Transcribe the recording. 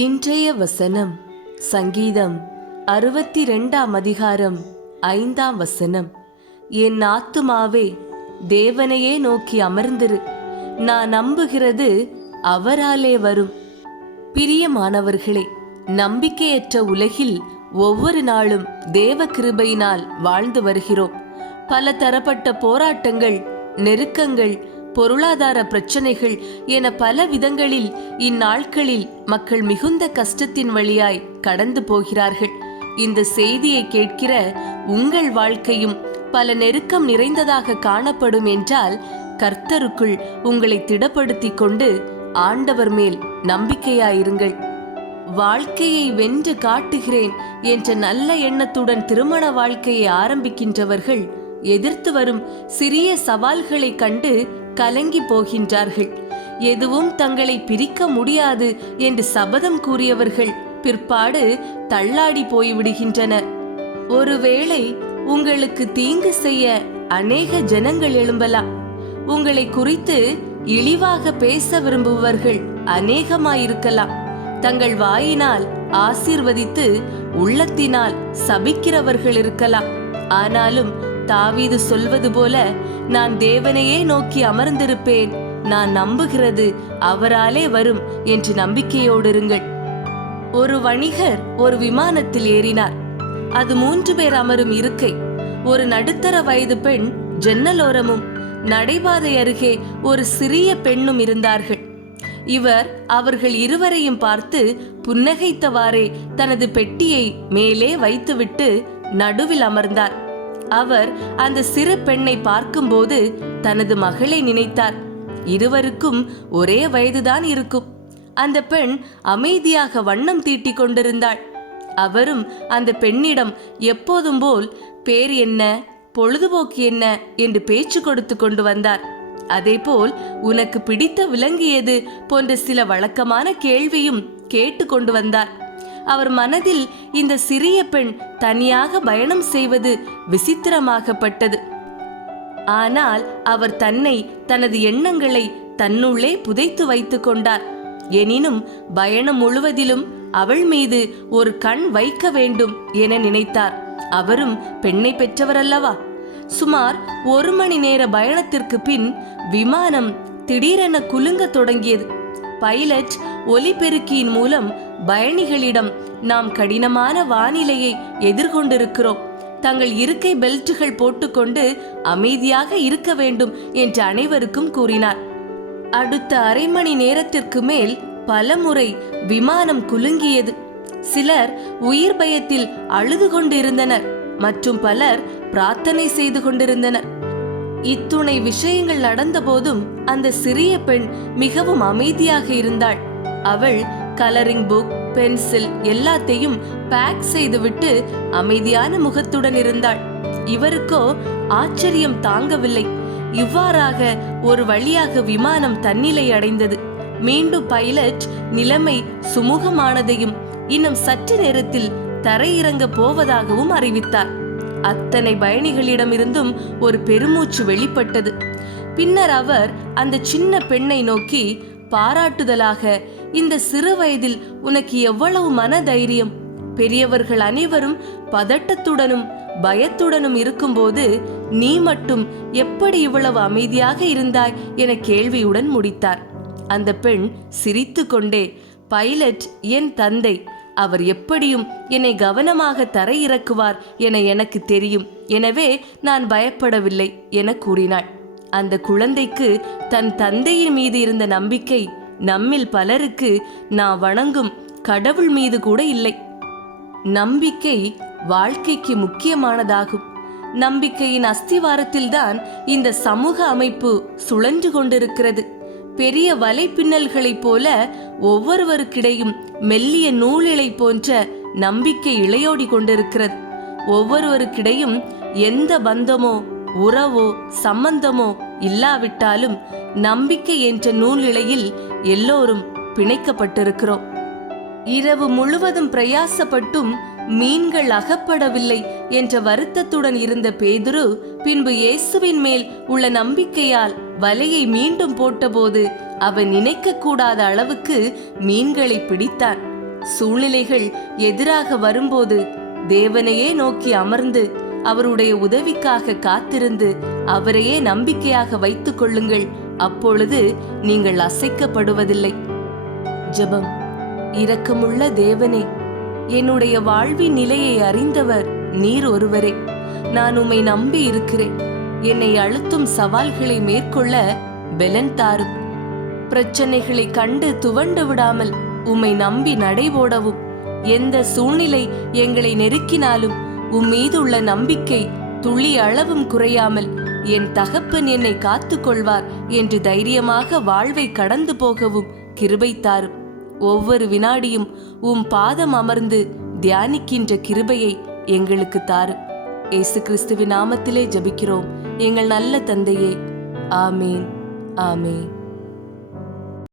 இன்றைய வசனம் சங்கீதம் 62 அதிகாரம் 5 என் ஆத்துமாவே தேவனையே நோக்கி அமர்ந்திரு, நான் நம்புகிறது அவராலே வரும். பிரியமானவர்களே, நம்பிக்கையற்ற உலகில் ஒவ்வொரு நாளும் தேவ கிருபையினால் வாழ்ந்து வருகிறோம். பல தரப்பட்ட போராட்டங்கள், நெருக்கங்கள், பொருளாதார பிரச்சனைகள் என பல விதங்களில் இந்நாட்களில் மக்கள் மிகுந்த கஷ்டத்தின் வழியாய் கடந்து போகிறார்கள். இந்த செய்தியை கேட்கிற உங்கள் வாழ்க்கையும் பல நெருக்கம் நிறைந்ததாக காணப்படும் என்றால், கர்த்தருக்குள் உங்களை திடப்படுத்திக் கொண்டு ஆண்டவர் மேல் நம்பிக்கையாயிருங்கள். வாழ்க்கையை வென்று காட்டுகிறேன் என்ற நல்ல எண்ணத்துடன் திருமண வாழ்க்கையை ஆரம்பிக்கின்றவர்கள் எதிர்த்து வரும் சிறிய சவால்களை கண்டு கலங்கி போகின்றார்கள். எதுவும் தங்களை பிரிக்க முடியாது என்று சபதம் கூறியவர்கள் பிற்பாடு தள்ளாடி போய்விடுகின்றனர். ஒருவேளை உங்களுக்கு தீங்கு செய்ய அநேக ஜனங்கள் எழும்பலாம். உங்களை குறித்து இழிவாக பேச விரும்புபவர்கள் அநேகமாயிருக்கலாம். தங்கள் வாயினால் ஆசீர்வதித்து உள்ளத்தினால் சபிக்கிறவர்கள் இருக்கலாம். ஆனாலும் தாவீது சொல்வது போல, நான் தேவனையே நோக்கி அமர்ந்திருப்பேன், நான் நம்புகிறது அவராலே வரும் என்று நம்பிக்கையோடு இருங்கள். ஒரு வணிகர் ஒரு விமானத்தில் ஏறினார். அது 3 பேர் அமரும் இருக்கை. ஒரு நடுத்தர வயது பெண் ஜன்னலோரமும் நடைபாதை அருகே ஒரு சிறிய பெண்ணும் இருந்தார்கள். இவர் அவர்கள் இருவரையும் பார்த்து புன்னகைத்தவாறே தனது பெட்டியை மேலே வைத்துவிட்டு நடுவில் அமர்ந்தார். அவர் அந்த சிறு பெண்ணை பார்க்கும்போது தனது மகளை நினைத்தார். இருவருக்கும் ஒரே வயதுதான் இருக்கும். அந்த பெண் அமைதியாக வண்ணம் தீட்டிக் கொண்டிருந்தாள். அவரும் அந்த பெண்ணிடம் எப்போதும் போல் பேர் என்ன, பொழுதுபோக்கு என்ன என்று பேச்சு கொடுத்து கொண்டு வந்தார். அதேபோல் உனக்கு பிடித்த விலங்கு எது போன்ற சில வழக்கமான கேள்வியும் கேட்டு கொண்டு வந்தார். அவர் மனதில் இந்த சிறிய பெண் தனியாக பயணம் செய்வது விசித்திரமாகப்பட்டது. ஆனால் அவர் தனது எண்ணங்களை தன்னுள்ளே புதைத்து வைத்துக் கொண்டார். எனினும் பயணம் முழுவதிலும் அவள் மீது ஒரு கண் வைக்க வேண்டும் என நினைத்தார். அவரும் பெண்ணை பெற்றவரல்லவா? சுமார் 1 மணி நேர பயணத்திற்கு பின் விமானம் திடீரென குலுங்க தொடங்கியது. பைலட் ஒலிபெருக்கியின் மூலம் பயணிகளிடம், நாம் கடினமான வானிலையை எதிர்கொண்டிருக்கிறோம், தங்கள் இருக்கை பெல்ட்டுகள் போட்டுக்கொண்டு அமைதியாக இருக்க வேண்டும் என்று அனைவருக்கும் கூறினார். அடுத்த அரை மணி நேரத்திற்கு மேல் பலமுறை விமானம் குலுங்கியது. சிலர் உயிர் பயத்தில் அழுது கொண்டிருந்தனர் மற்றும் பலர் பிரார்த்தனை செய்து கொண்டிருந்தனர். இத்துணை விஷயங்கள் நடந்த போதும் அந்த சிறிய பெண் மிகவும் அமைதியாக இருந்தாள். அவள் கலரிங் புக், பென்சில் எல்லாத்தையும் பேக் செய்துவிட்டு அமைதியான முகத்துடன் இருந்தாள். இவருக்கோ ஆச்சரியம் தாங்கவில்லை. இவ்வாறாக ஒரு வழியாக விமானம் தன்னிலை அடைந்தது. மீண்டும் பைலட் நிலைமை சுமூகமானதையும் இன்னும் சற்று நேரத்தில் தரையிறங்க போவதாகவும் அறிவித்தார். அத்தனை பயணிகளிடமிருந்தும் ஒரு பெருமூச்சு வெளிப்பட்டது. பின்னர் அவர் அந்த சின்ன பெண்ணை நோக்கி பாராட்டுதலாக, இந்த சிறு வயதில் உனக்கு எவ்வளவு மனதைரியம்! பெரியவர்கள் அனைவரும் பதட்டத்துடனும் பயத்துடனும் இருக்கும்போது நீ மட்டும் எப்படி இவ்வளவு அமைதியாக இருந்தாய் என கேள்வியுடன் முடித்தார். அந்த பெண் சிரித்து கொண்டே, பைலட் என் தந்தை, அவர் எப்படியும் என்னை கவனமாக தரையிறக்குவார் என எனக்கு தெரியும், எனவே நான் பயப்படவில்லை என கூறினாள். அந்த குழந்தைக்கு தன் தந்தையின் மீது இருந்த நம்பிக்கை நம்மில் பலருக்கு நான் வணங்கும் கடவுள் மீது கூட இல்லை. நம்பிக்கை வாழ்க்கைக்கு முக்கியமானதாகும். நம்பிக்கையின் அஸ்திவாரத்தில்தான் இந்த சமூக அமைப்பு சுழன்று கொண்டிருக்கிறது. பெரிய வலைப்பின்னல்களைப் போல ஒவ்வொருவருக்கிடையும் மெல்லிய நூலிழை போன்ற நம்பிக்கை இழையோடி கொண்டிருக்கிறது. ஒவ்வொருவருக்கிடையும் எந்த பந்தமோ உறவோ சம்பந்தமோ இல்லாவிட்டாலும் நம்பிக்கை என்ற நூலிழையில் எல்லோரும் பிணைக்கப்பட்டிருக்கிறோம். இரவு முழுவதும் பிரயாசப்பட்டும் மீன்கள் அகப்படவில்லை என்ற வருத்தத்துடன் இருந்த பேதுரு பின்பு இயேசுவின் மேல் உள்ள நம்பிக்கையால் வலையை மீண்டும் போட்டபோது அவன் நினைக்க கூடாத அளவுக்கு மீன்களை பிடித்தான். சூழ்நிலைகள் எதிராக வரும்போது தேவனையே நோக்கி அமர்ந்து அவருடைய உதவிக்காக காத்திருந்து அவரையே நம்பிக்கையாக வைத்துக் கொள்ளுங்கள். அப்பொழுது நீங்கள் அசைக்கப்படுவதில்லை. ஜெபம். இரக்கமுள்ள தேவனே, என்னுடைய வாழ்வின் நிலையை அறிந்தவர் நீர் ஒருவரே. நான் உம்மை நம்பி இருக்கிறேன். என்னை அழுத்தும் சவால்களை மேற்கொள்ள பெலன் தாரும். பிரச்சனைகளை கண்டு துவண்டு விடாமல் உம்மை நம்பி நடைபோடவும், எந்த சூழ்நிலை எங்களை நெருக்கினாலும் உம் மீது உள்ள நம்பிக்கை துளி அளவும் குறையாமல் என் தகப்பன் என்னை காத்துக் கொள்வார் என்று தைரியமாக வாழ்வை கடந்து போகவும் கிருபை தாரும். ஒவ்வொரு வினாடியும் உம் பாதம் அமர்ந்து தியானிக்கின்ற கிருபையை எங்களுக்கு தாரும். இயேசு கிறிஸ்துவின் நாமத்திலே ஜெபிக்கிறோம் எங்கள் நல்ல தந்தையே. ஆமேன், ஆமேன்.